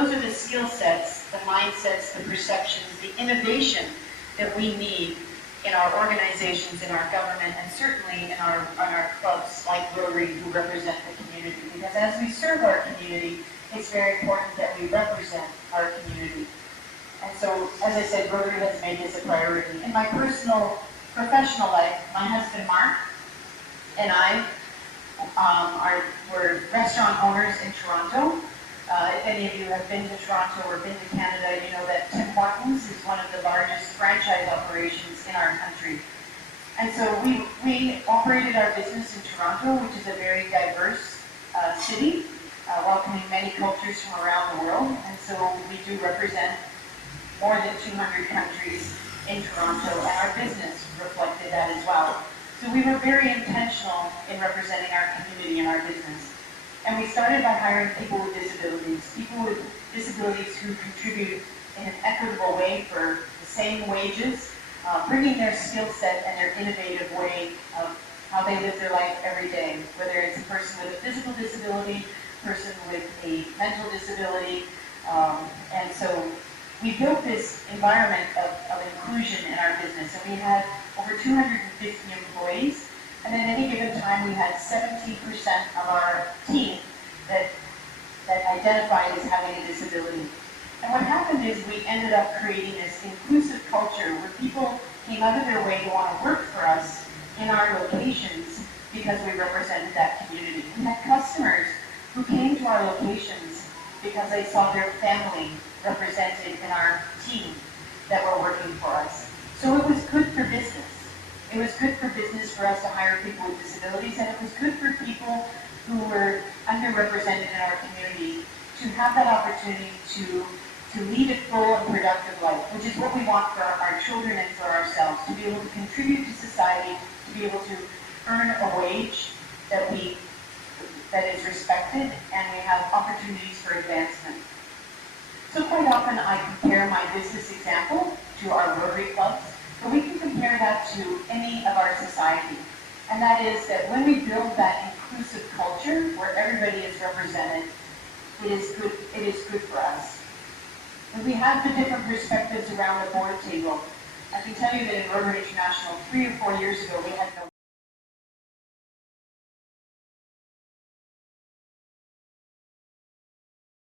those are the skill sets, the mindsets, the perceptions, the innovation that we need in our organizations, in our government, and certainly in our clubs like Rotary, who represent the community. Because as we serve our community, it's very important that we represent our community. And so, as I said, Rotary has made this a priority. In my personal, professional life, my husband Mark and I we're restaurant owners in Toronto. If any of you have been to Toronto or been to Canada, you know that Tim Hortons is one of the largest franchise operations in our country. And so we operated our business in Toronto, which is a very diverse city, welcoming many cultures from around the world. And so we do represent more than 200 countries in Toronto, and our business reflected that as well. So we were very intentional in representing our community and our business. And we started by hiring people with disabilities who contribute in an equitable way for the same wages, bringing their skill set and their innovative way of how they live their life every day, whether it's a person with a physical disability, a person with a mental disability. And so we built this environment of inclusion in our business, and we had over 250 employees. And at any given time, we had 17% of our team that identified as having a disability. And what happened is we ended up creating this inclusive culture where people came out of their way to want to work for us in our locations because we represented that community. We had customers who came to our locations because they saw their family represented in our team that were working for us. So it was good for business. It was good for business for us to hire people with disabilities, and it was good for people who were underrepresented in our community to have that opportunity to lead a full and productive life, which is what we want for our children and for ourselves, to be able to contribute to society, to be able to earn a wage that is respected, and we have opportunities for advancement. So quite often I compare my business example to our Rotary clubs, but we can compare that to any of our society. And that is that when we build that inclusive culture where everybody is represented, it is good for us. And we have the different perspectives around the board table. I can tell you that in Rotary International, 3 or 4 years ago, we had no